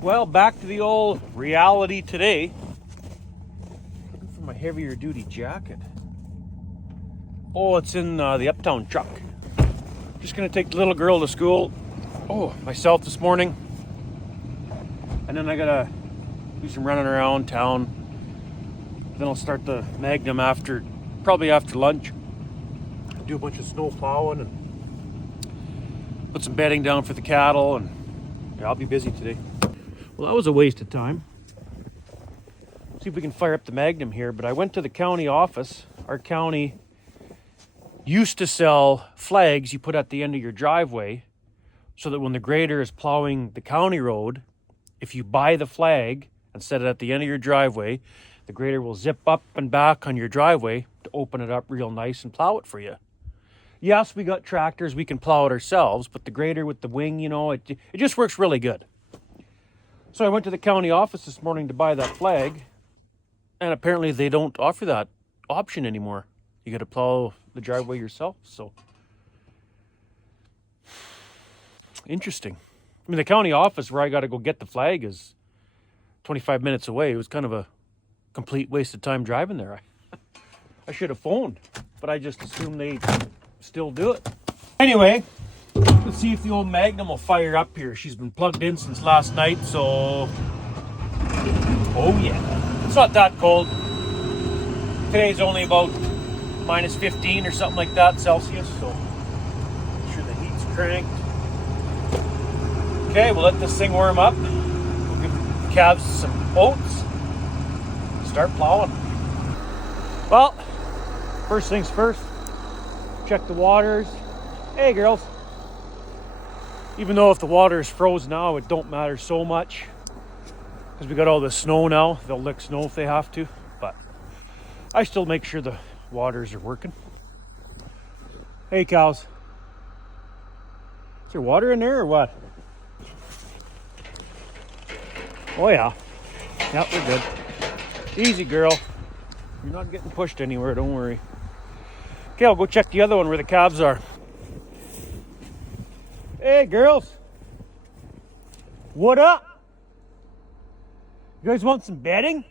Well, back to the old reality today. Looking for my heavier duty jacket. Oh, it's in the Uptown truck. Just gonna take the little girl to school. Oh, myself this morning. And then I gotta do some running around town. Then I'll start the Magnum probably after lunch. Do a bunch of snow plowing and put some bedding down for the cattle, and yeah, I'll be busy today. Well, that was a waste of time. See if we can fire up the Magnum here, but I went to the county office. Our county used to sell flags you put at the end of your driveway so that when the grader is plowing the county road, if you buy the flag and set it at the end of your driveway, the grader will zip up and back on your driveway to open it up real nice and plow it for you. Yes, we got tractors, we can plow it ourselves, but the grader with the wing, it just works really good. So I went to the county office this morning to buy that flag, and apparently they don't offer that option anymore. You got to plow the driveway yourself, so interesting. I mean, the county office where I got to go get the flag is 25 minutes away. It was kind of a complete waste of time driving there. I should have phoned, but I just assumed they still do it. Anyway, let's see if the old Magnum will fire up here. She's been plugged in since last night, so oh yeah, it's not that cold. Today's only about minus 15 or something like that Celsius, so make sure the heat's cranked. Okay, we'll let this thing warm up. We'll give the calves some oats. Start plowing. Well, first things first, check the waters. Hey girls. Even though if the water is froze now, it don't matter so much because we got all the snow now. They'll lick snow if they have to, but I still make sure the waters are working. Hey cows. Is there water in there or what? Oh yeah. Yep, we're good. Easy girl. You're not getting pushed anywhere, don't worry. Okay, I'll go check the other one where the calves are. Hey girls. What up? You guys want some bedding?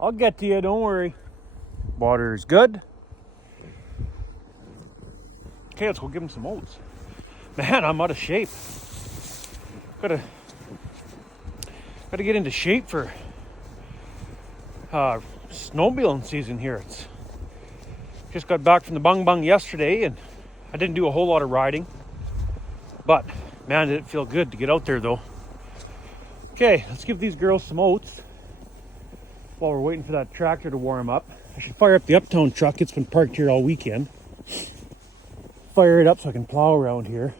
I'll get to you, don't worry. Water is good. Okay, let's go give them some oats. Man, I'm out of shape. Gotta get into shape for snowmobiling season here. It's just got back from the Bung Bung yesterday, and I didn't do a whole lot of riding, but man, did it feel good to get out there though. Okay, let's give these girls some oats while we're waiting for that tractor to warm up. I should fire up the Uptown truck. It's been parked here all weekend. Fire it up so I can plow around here.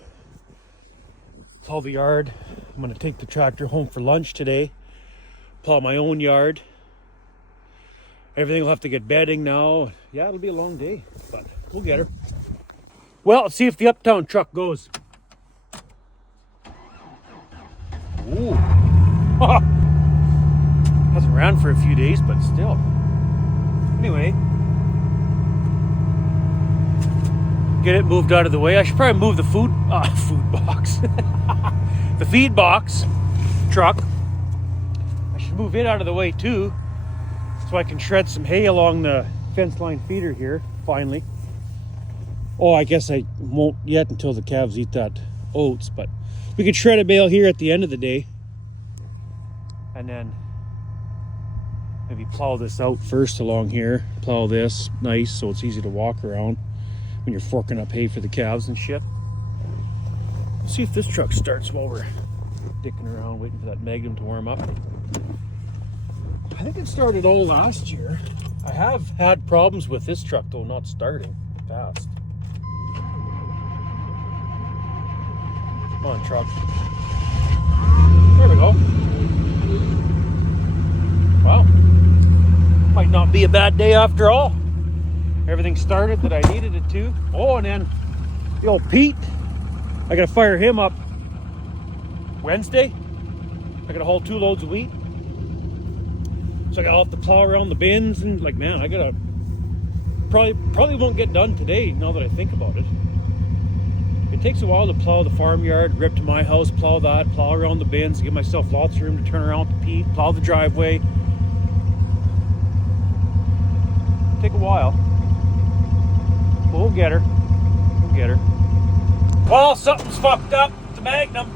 Plow the yard. I'm going to take the tractor home for lunch today. Plow my own yard. Everything will have to get bedding now. Yeah, it'll be a long day, but we'll get her. Well, let's see if the Uptown truck goes. Ooh. Hasn't ran for a few days, but still. Anyway. Get it moved out of the way. I should probably move the food box. The feed box truck. I should move it out of the way too, so I can shred some hay along the fence line feeder here, finally. Oh, I guess I won't yet until the calves eat that oats, but we could shred a bale here at the end of the day. And then maybe plow this out first along here. Plow this nice so it's easy to walk around when you're forking up hay for the calves and shit. Let's see if this truck starts while we're dicking around waiting for that Magnum to warm up. I think it started all last year. I have had problems with this truck though not starting fast. Come on, truck. There we go. Wow. Might not be a bad day after all. Everything started that I needed it to. Oh, and then the old Pete. I gotta fire him up Wednesday. I gotta haul 2 loads of wheat. So I gotta have to plow around the bins and man, I gotta probably won't get done today now that I think about it. It takes a while to plow the farmyard, rip to my house, plow that, plow around the bins, give myself lots of room to turn around to pee, plow the driveway. Take a while. But we'll get her. We'll get her. Well, something's fucked up with the Magnum.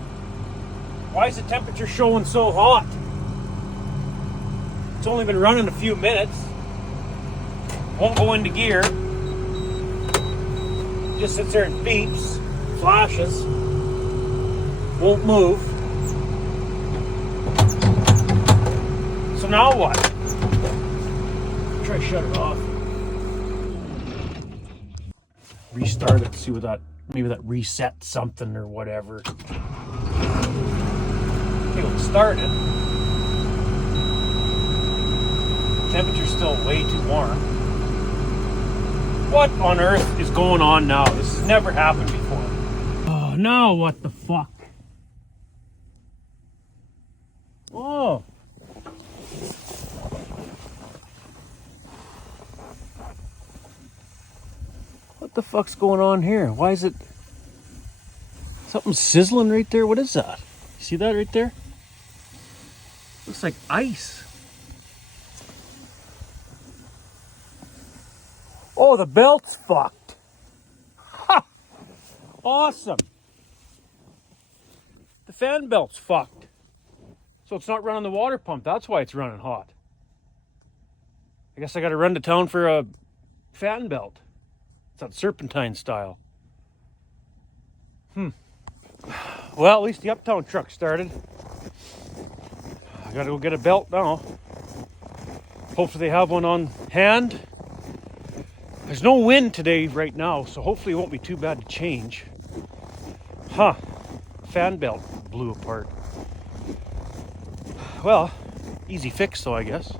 Why is the temperature showing so hot? It's only been running a few minutes. Won't go into gear. Just sits there and beeps, flashes, won't move. So now what? Try to shut it off. Restart it, see what that, maybe that reset something or whatever. Okay, let's start it. Temperature's still way too warm. What on earth is going on now? This has never happened before. Oh, now what the fuck? Oh. What the fuck's going on here? Why is it... Something sizzling right there? What is that? You see that right there? Looks like ice. Oh, the belt's fucked. Ha! Awesome. The fan belt's fucked. So it's not running the water pump. That's why it's running hot. I guess I got to run to town for a fan belt. It's that serpentine style. Well, at least the uptown truck started. I got to go get a belt now. Hopefully they have one on hand. There's no wind today right now, so hopefully it won't be too bad to change. Huh. Fan belt blew apart. Well, easy fix though, I guess.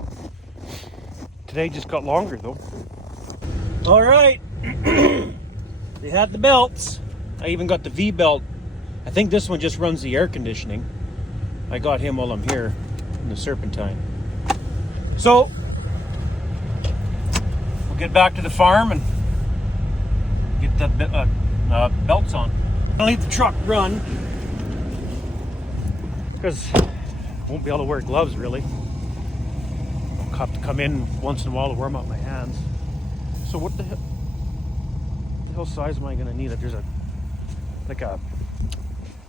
Today just got longer though. All right. They had the belts. I even got the V belt. I think this one just runs the air conditioning. I got him while I'm here in the serpentine. So, we'll get back to the farm and get that belts on. I'll leave the truck run because I won't be able to wear gloves really. I'll have to come in once in a while to warm up my hands. So what the hell size am I going to need? There's a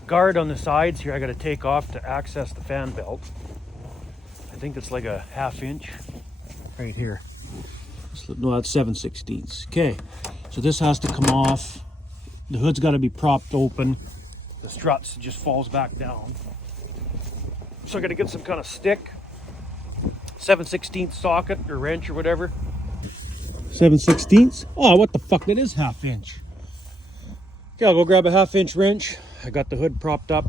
guard on the sides here I got to take off to access the fan belt. I think it's like a 1/2 inch right here. No, that's 7/16. Okay, so this has to come off. The hood's got to be propped open. The struts just falls back down. So I got to get some kind of stick, 7/16 socket or wrench or whatever. 7/16. Oh, what the fuck? That is 1/2 inch. Okay, I'll go grab a 1/2 inch wrench. I got the hood propped up.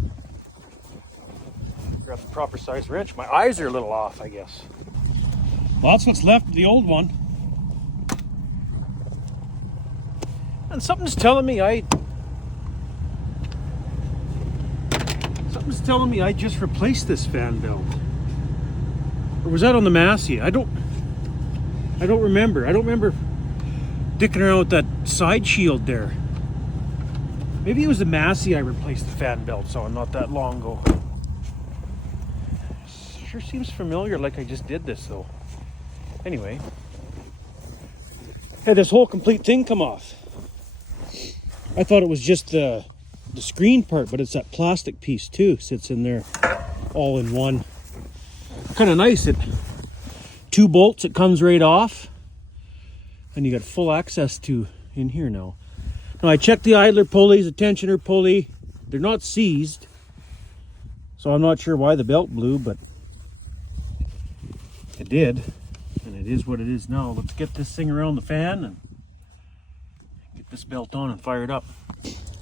Grab the proper size wrench. My eyes are a little off, I guess. Well, that's what's left of the old one. And something's telling me I just replaced this fan belt. Or was that on the Massey? I don't remember. I don't remember dicking around with that side shield there. Maybe it was the Massey I replaced the fan belts on not that long ago. Sure seems familiar, like I just did this though. Anyway, had this whole complete thing come off. I thought it was just the screen part, but it's that plastic piece too, sits in there all in one. Kind of nice. It 2 bolts, it comes right off, and you got full access to in here now. Now I checked the idler pulleys, the tensioner pulley. They're not seized, so I'm not sure why the belt blew, but it did, and it is what it is now. Let's get this thing around the fan and get this belt on and fire it up.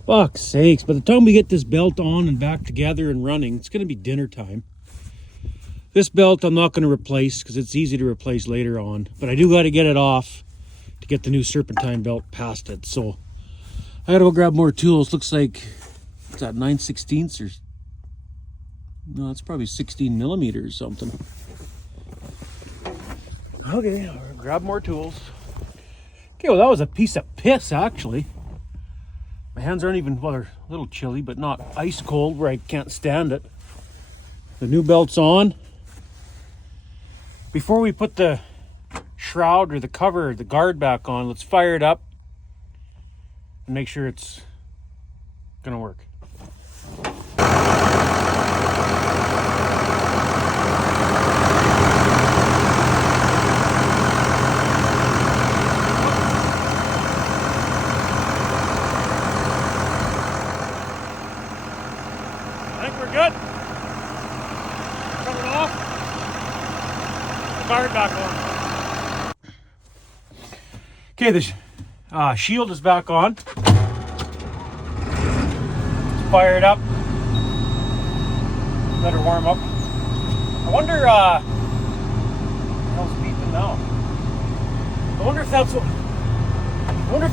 Fuck's sakes, by the time we get this belt on and back together and running, it's going to be dinner time. This belt I'm not going to replace because it's easy to replace later on, but I do got to get it off to get the new serpentine belt past it. So I got to go grab more tools. Looks like, what's that, 9/16 or, no, it's probably 16 millimeters or something. Okay, I'll grab more tools. Okay, well that was a piece of piss actually. My hands aren't even, well, they're A little chilly, but not ice cold where I can't stand it. The new belt's on. Before we put the shroud or the cover, the guard back on, let's fire it up and make sure it's gonna work. I think we're good. Turn it off. Guard back on. Okay, the shield is back on. Let's fire it up. Let her warm up. I wonder, what the hell's beeping now? I wonder if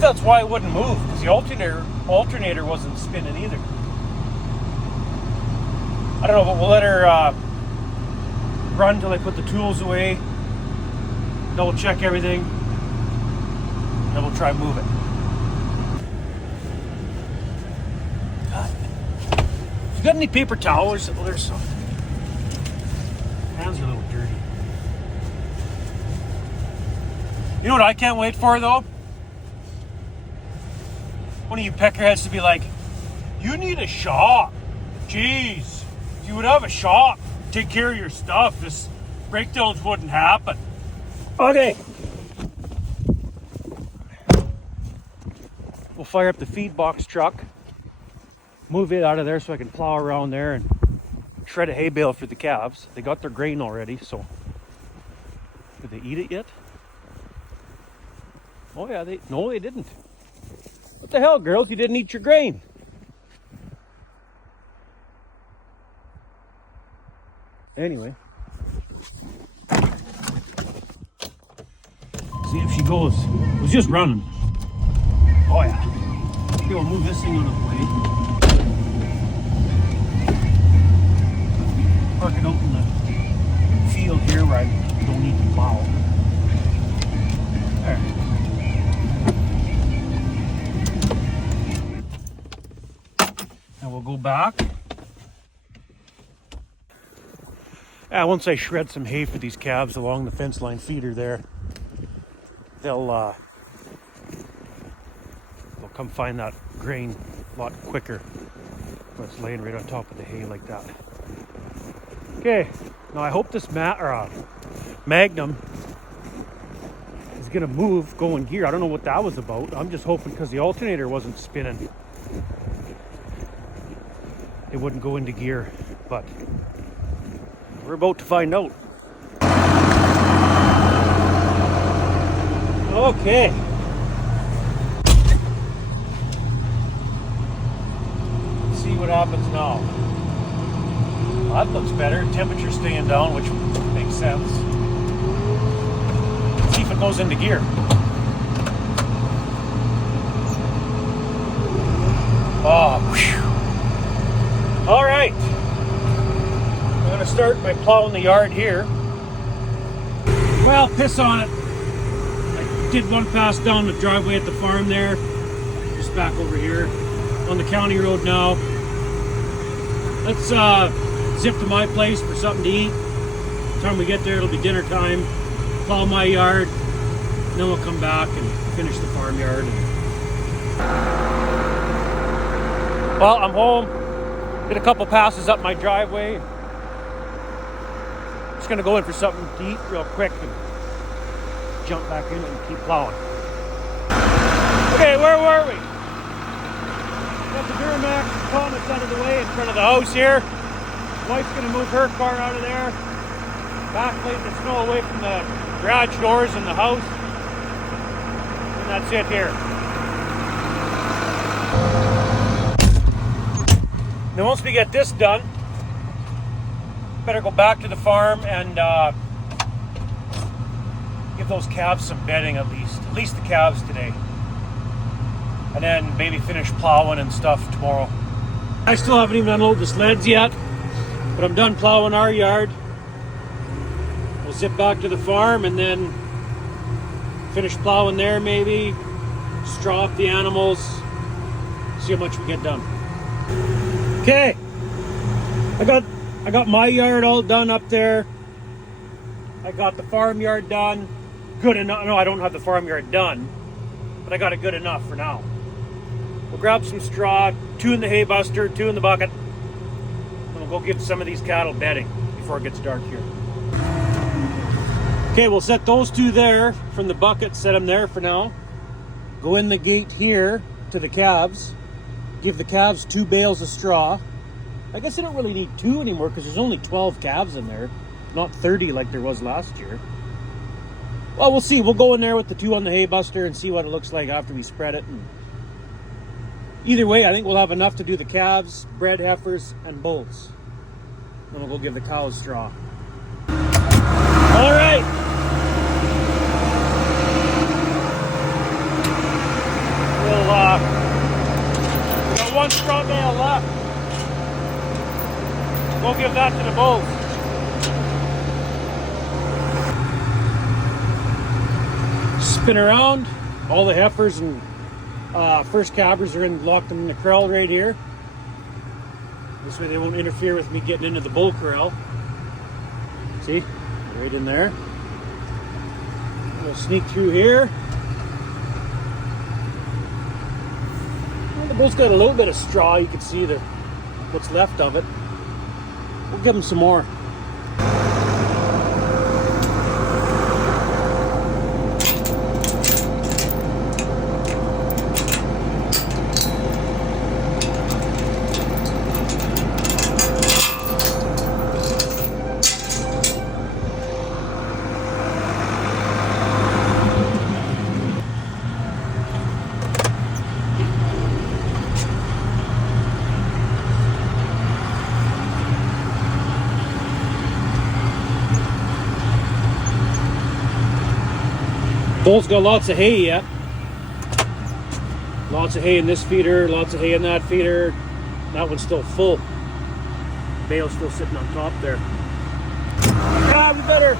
that's why it wouldn't move, because the alternator wasn't spinning either. I don't know, but we'll let her run till I put the tools away, double check everything, and then we'll try and move it. God. You got any paper towels? Oh, there's some. Hands are a little dirty. You know what I can't wait for, though? One of you peckerheads to be like, you need a shop. Jeez, if you would have a shop, take care of your stuff, this breakdowns wouldn't happen. Okay. We'll fire up the feed box truck, move it out of there so I can plow around there and shred a hay bale for the calves. They got their grain already, so. Did they eat it yet? Oh yeah, no, they didn't. What the hell, girls? You didn't eat your grain. Anyway. See if she goes. It was just running. Oh yeah. Okay, we'll move this thing out of the way. Park it out in the field here where I don't need to plow. There. Now we'll go back. Once I shred some hay for these calves along the fence line feeder there, they'll come find that grain a lot quicker when it's laying right on top of the hay like that. Okay, now I hope this Magnum is gonna move going gear. I don't know what that was about. I'm just hoping because the alternator wasn't spinning, it wouldn't go into gear, but we're about to find out. Okay. Let's see what happens now. Well, that looks better. Temperature staying down, which makes sense. Let's see if it goes into gear. Oh, whew. All right. I'm going to start by plowing the yard here. Well, piss on it. I did one pass down the driveway at the farm there. Just back over here on the county road now. Let's zip to my place for something to eat. By the time we get there, it'll be dinner time. Plow my yard, and then we'll come back and finish the farmyard. Well, I'm home. Did a couple passes up my driveway. Just gonna go in for something to eat real quick and jump back in and keep plowing. Okay, where were we? Got the Duramax Comets out of the way in front of the house here. Wife's gonna move her car out of there. Backplate the snow away from the garage doors in the house. And that's it here. Then once we get this done, better go back to the farm and give those calves some bedding at least the calves today. And then maybe finish plowing and stuff tomorrow. I still haven't even unloaded the sleds yet, but I'm done plowing our yard. We'll zip back to the farm and then finish plowing there maybe, straw up the animals, see how much we get done. Okay, I got my yard all done up there. I got the farmyard done. Good enough. No, I don't have the farmyard done, but I got it good enough for now. We'll grab some straw, 2 in the hay buster, 2 in the bucket, and we'll go give some of these cattle bedding before it gets dark here. Okay, we'll set those 2 there from the bucket, set them there for now. Go in the gate here to the calves. Give the calves 2 bales of straw. I guess I don't really need 2 anymore because there's only 12 calves in there, not 30 like there was last year. Well, we'll see. We'll go in there with the 2 on the hay buster and see what it looks like after we spread it. And either way, I think we'll have enough to do the calves, bred heifers, and bulls. Then we'll go give the cows straw. All right. We got 1 straw bale left. We'll give that to the bulls. Spin around. All the heifers and first calvers are locked in the corral right here. This way they won't interfere with me getting into the bull corral. See? Right in there. We'll sneak through here. Well, the bull's got a little bit of straw. You can see what's left of it. We'll give them some more. Bull's got lots of hay yet. Lots of hay in this feeder, lots of hay in that feeder. That one's still full. Bale's still sitting on top there. Ah, we better.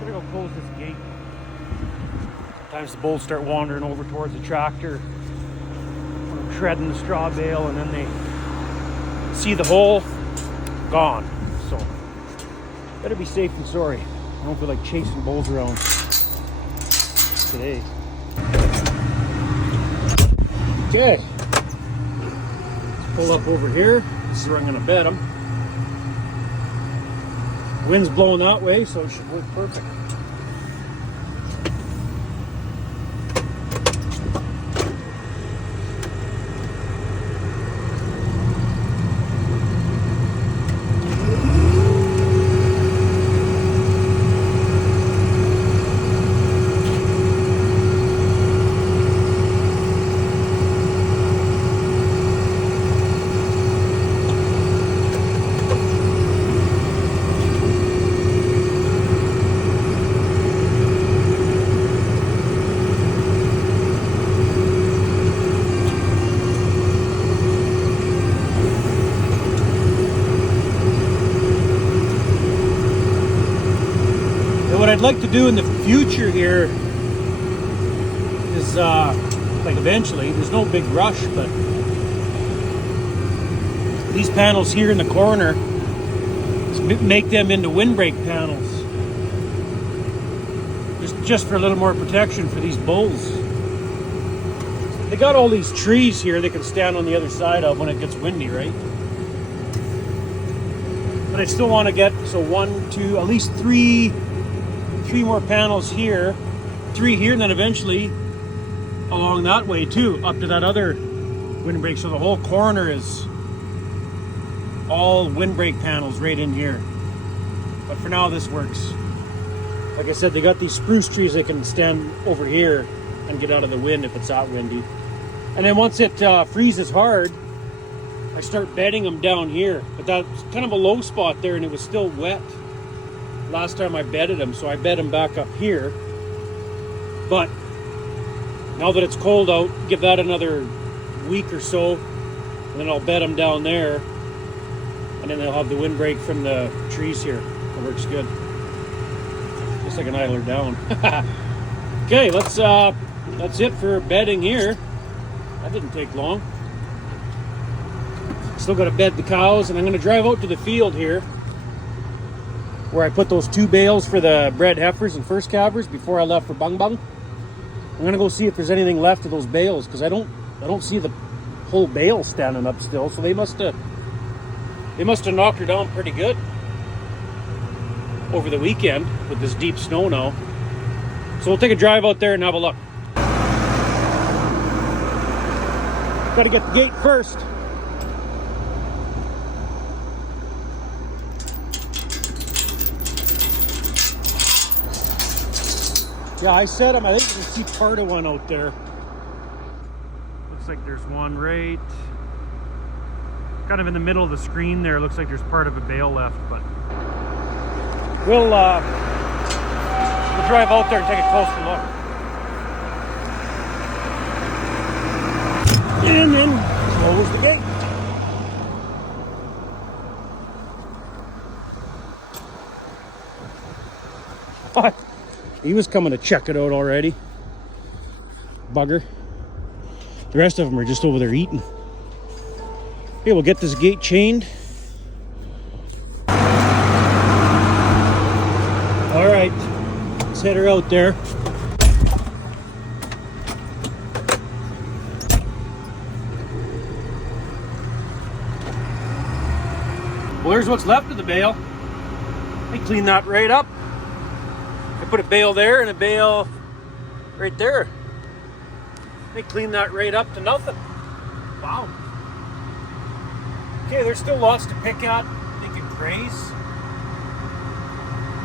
Better go close this gate. Sometimes the bulls start wandering over towards the tractor when I'm shredding the straw bale, and then they see the hole, gone. So better be safe than sorry. I don't feel like chasing bulls around today. Okay. Let's pull up over here. This is where I'm going to bed them. Wind's blowing that way, so it should work perfect. What I'd like to do in the future here is, like eventually, there's no big rush, but these panels here in the corner, make them into windbreak panels. Just for a little more protection for these bulls. They got all these trees here they can stand on the other side of when it gets windy, right? But I still want to get, so 1, 2, at least 3 more panels here, 3 here, and then eventually along that way too, up to that other windbreak. So the whole corner is all windbreak panels right in here. But for now, this works. Like I said, they got these spruce trees they can stand over here and get out of the wind if it's that windy. And then once it freezes hard, I start bedding them down here. But that's kind of a low spot there, and it was still wet last time I bedded them, so I bed them back up here. But now that it's cold out, give that another week or so, and then I'll bed them down there, and then they'll have the windbreak from the trees here. It works good. Just like an idler down. Okay, let's that's it for bedding here. That didn't take long. Still got to bed the cows, and I'm going to drive out to the field here where I put those 2 bales for the bred heifers and first calvers before I left for Bung Bung. I'm going to go see if there's anything left of those bales, because I don't see the whole bale standing up still, so they must have knocked her down pretty good over the weekend with this deep snow now. So we'll take a drive out there and have a look. Got to get the gate first. Yeah, I set them. I think you can see part of one out there. Looks like there's one right kind of in the middle of the screen there. Looks like there's part of a bale left, but we'll drive out there and take a closer look. And then close the gate. What? He was coming to check it out already. Bugger. The rest of them are just over there eating. Okay, we'll get this gate chained. All right, let's head her out there. Well, here's what's left of the bale. I cleaned that right up. I put a bale there and a bale right there. They cleaned that right up to nothing. Wow. Okay, there's still lots to pick at. They can graze.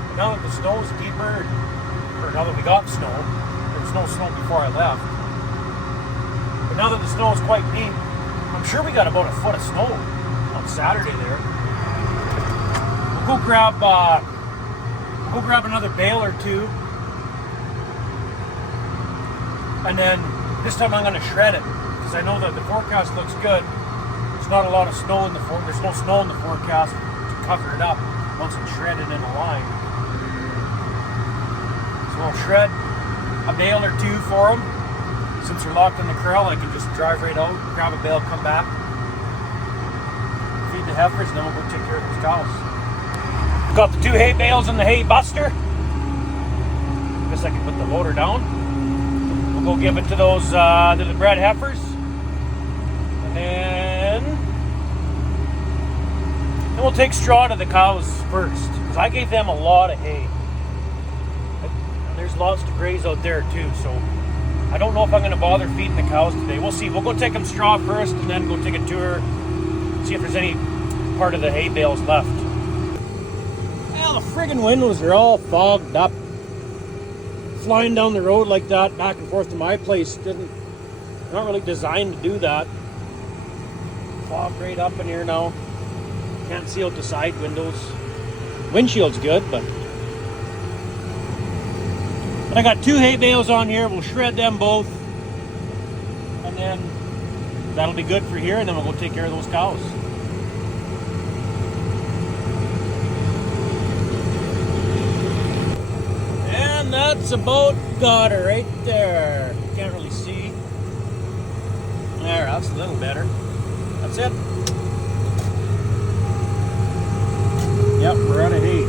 But now that the snow's deeper, or now that we got snow, there was no snow before I left. But now that the snow is quite deep, I'm sure we got about a foot of snow on Saturday there. We'll go grab another bale or two, and then this time I'm going to shred it, because I know that the forecast looks good. There's not a lot of snow in the there's no snow in the forecast to cover it up once it's shredded in a line. So I'll shred a bale or two for them. Since they're locked in the corral, I can just drive right out, grab a bale, come back, feed the heifers, and then we'll go take care of those cows. Got the 2 hay bales in the hay buster. Guess I can put the loader down. We'll go give it to those to the bred heifers, and then we'll take straw to the cows first, because I gave them a lot of hay. And there's lots to graze out there too, so I don't know if I'm going to bother feeding the cows today. We'll see. We'll go take them straw first, and then go take a tour, see if there's any part of the hay bales left. Well, the friggin' windows are all fogged up. Flying down the road like that, back and forth to my place, not really designed to do that. Fog right up in here now. Can't see out the side windows. Windshield's good, but I got 2 hay bales on here. We'll shred them both, and then that'll be good for here, and then we'll go take care of those cows. And that's about got her right there. Can't really see. There, that's a little better. That's it. Yep, we're out of hay.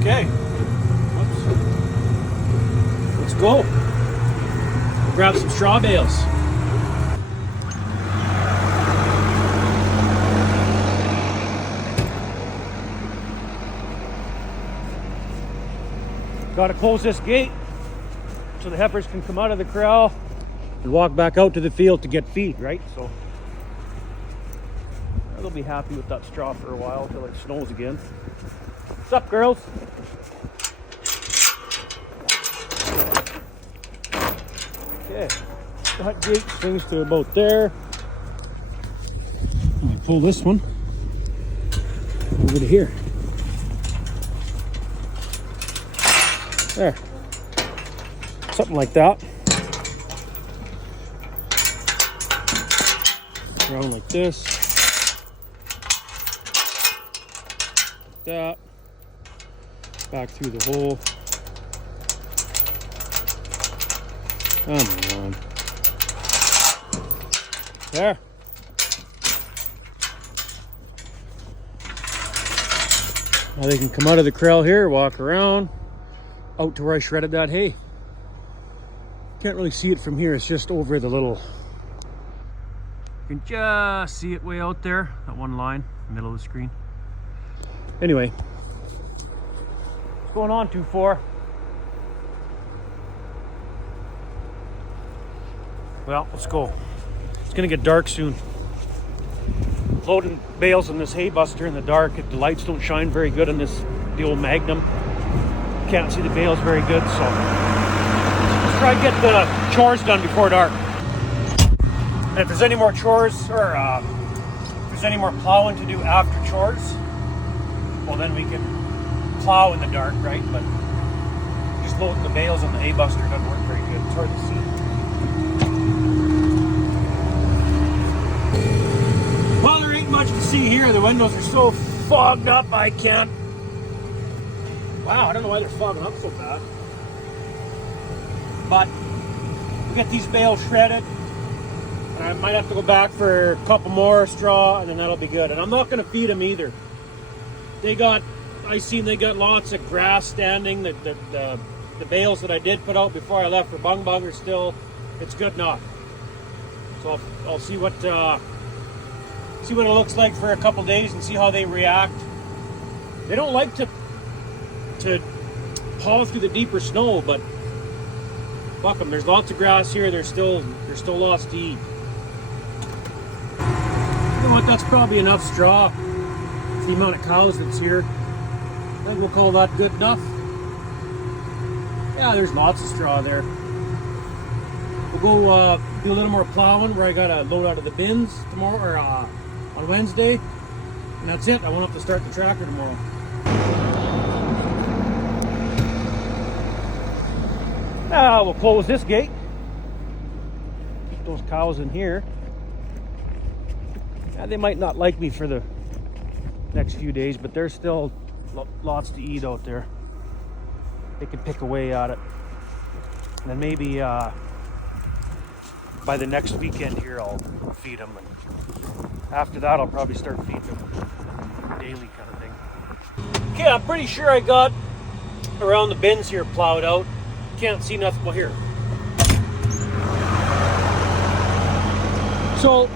Okay. Whoops. Let's go. We'll grab some straw bales. Got to close this gate so the heifers can come out of the corral and walk back out to the field to get feed, right? So they'll be happy with that straw for a while until it snows again. What's up, girls? Okay, that gate swings to about there. I pull this one over to here. There, something like that. Around like this, like that, back through the hole, Come on. There. Now they can come out of the corral here, walk around, out to where I shredded that hay. Can't really see it from here, it's just over the little... You can just see it way out there, that one line, middle of the screen. Anyway, what's going on, 2-4? Well, let's go. It's gonna get dark soon. Loading bales in this hay buster in the dark. The lights don't shine very good on the old Magnum. Can't see the bales very good, so let's try to get the chores done before dark. And if there's any more chores or if there's any more plowing to do after chores, well then we can plow in the dark, right? But just loading the bales on the hay buster doesn't work very good. It's hard to see. Well, there ain't much to see here. The windows are so fogged up I can't. Wow, I don't know why they're fogging up so bad. But we'll get these bales shredded. And I might have to go back for a couple more straw and then that'll be good. And I'm not going to feed them either. I seen they got lots of grass standing. The bales that I did put out before I left for Bung Bung are still, it's good enough. So I'll see what it looks like for a couple days and see how they react. They don't like to haul through the deeper snow, but fuck them. There's lots of grass here. There's still lots to eat. You know what? That's probably enough straw for the amount of cows that's here. I think we'll call that good enough. Yeah, there's lots of straw there. We'll go do a little more plowing where I gotta load out of the bins tomorrow or on Wednesday, and that's it. I won't have to start the tractor tomorrow. Now we'll close this gate. Keep those cows in here. Yeah, they might not like me for the next few days, but there's still lots to eat out there. They can pick away at it. And then maybe by the next weekend here I'll feed them, and after that I'll probably start feeding them daily kind of thing. Okay, I'm pretty sure I got around the bins here plowed out. Can't see nothing. Well, here. So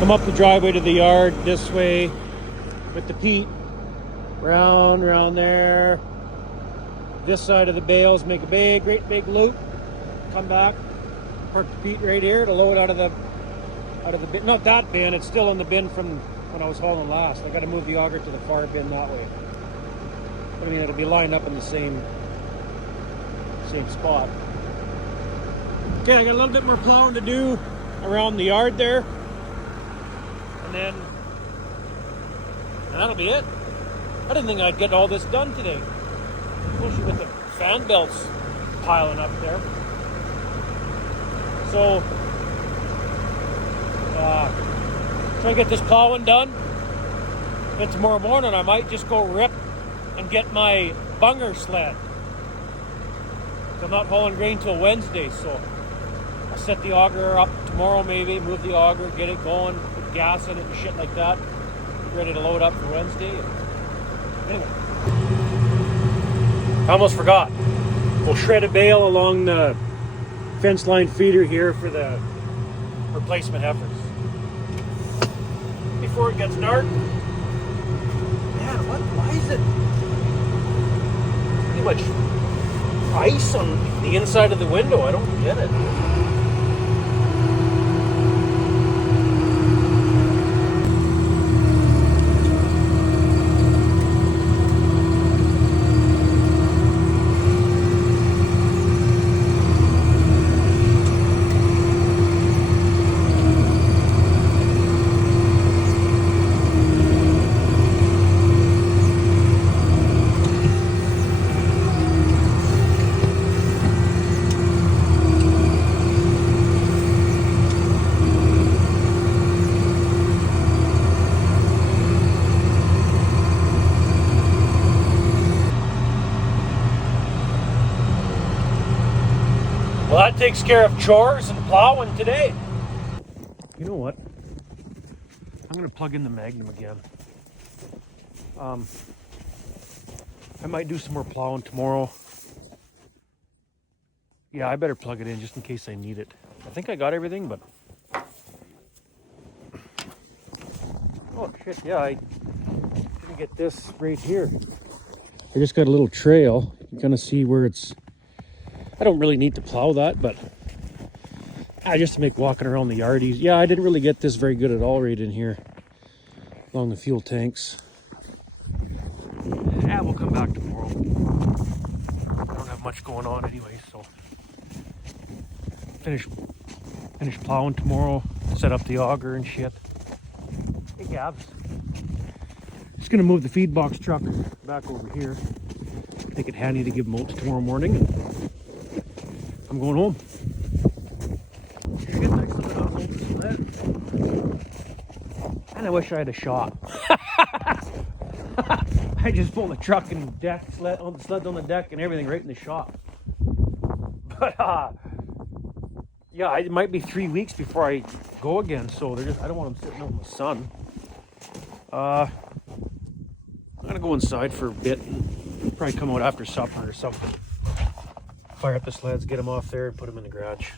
come up the driveway to the yard this way with the peat, round there, this side of the bales, make a great big loop, come back, park the peat right here to load out of the bin. Not that bin, it's still in the bin from when I was hauling last. I got to move the auger to the far bin that way. I mean, it'll be lined up in the same spot. Okay, I got a little bit more plowing to do around the yard there, and that'll be it. I didn't think I'd get all this done today, especially with the fan belts piling up there. So try to get this plowing done. Then tomorrow morning I might just go rip and get my bunger sled. I'm not hauling grain till Wednesday, so I'll set the auger up tomorrow, maybe move the auger, get it going, put gas in it and shit like that. Get ready to load up for Wednesday. Anyway, I almost forgot. We'll shred a bale along the fence line feeder here for the replacement heifers before it gets dark. Man, why is it pretty much ice on the inside of the window? I don't get it. takes care of chores and plowing today. You know what? I'm gonna plug in the Magnum again. I might do some more plowing tomorrow. Yeah, I better plug it in just in case I need it. I think I got everything, but... Oh shit, yeah, I didn't get this right here. I just got a little trail. You can kind of see where it's... I don't really need to plow that, but... just to make walking around the yard easy. Yeah, I didn't really get this very good at all right in here. Along the fuel tanks. Yeah, we'll come back tomorrow. I don't have much going on anyway, so... Finish plowing tomorrow. Set up the auger and shit. Hey, Gabs. Just gonna move the feed box truck back over here. Make it handy to give moats tomorrow morning. And I'm going home. Shit, I still got a whole sled. And I wish I had a shot. I just pulled the truck and sled on the deck and everything right in the shop. But yeah, it might be 3 weeks before I go again, so I don't want them sitting out in the sun. I'm gonna go inside for a bit and probably come out after supper or something. Fire up the sleds, get them off there, and put them in the garage.